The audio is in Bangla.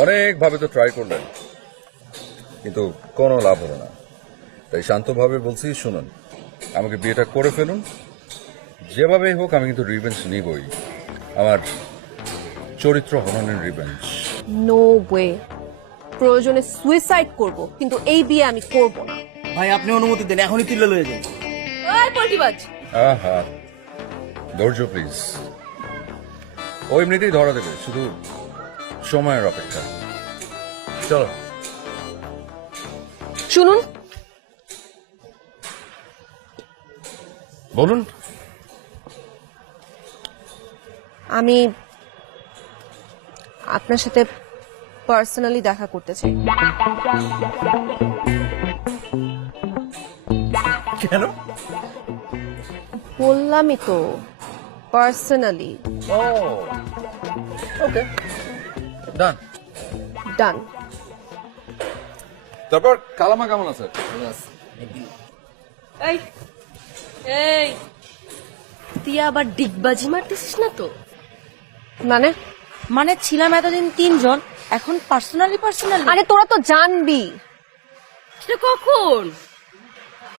অনেকভাবে তো ট্রাই করলেন, কিন্তু কোনো লাভ হলো না। তাই শান্তভাবে বলছি, শুনুন, আমাকে বিয়েটা করে ফেলুন, যেভাবেই হোক আমি কিন্তু রিভেঞ্জ নিবই, আমার চরিত্র হননের রিভেঞ্জ। নো ওয়ে, প্রয়োজনে সুইসাইড করব, কিন্তু এই বিয়ে আমি করব না। ভাই আপনি অনুমতি দেন, এখনই তুলে লয়ে যান। ওই পল্টিবাজ, আহা, ধৈর্য প্লিজ, ও এমনিতেই ধরা দেবে, শুধু সময়ের অপেক্ষা। চলো। শুনুন, বলুন। আমি আপনার সাথে পার্সোনালি দেখা করতে চাই। কেন? বললামই তো, পার্সোনালি। ও ওকে, ডান। ডান। তারপর কালামা কেমন আছে? এই এই তুই আবার ডিগবাজি মারতেছিস না তো? মানে মানে ছিলাম এতদিন তিনজন, এখন পার্সোনালি। আরে তোরা তো জানবি। সেটা কখন?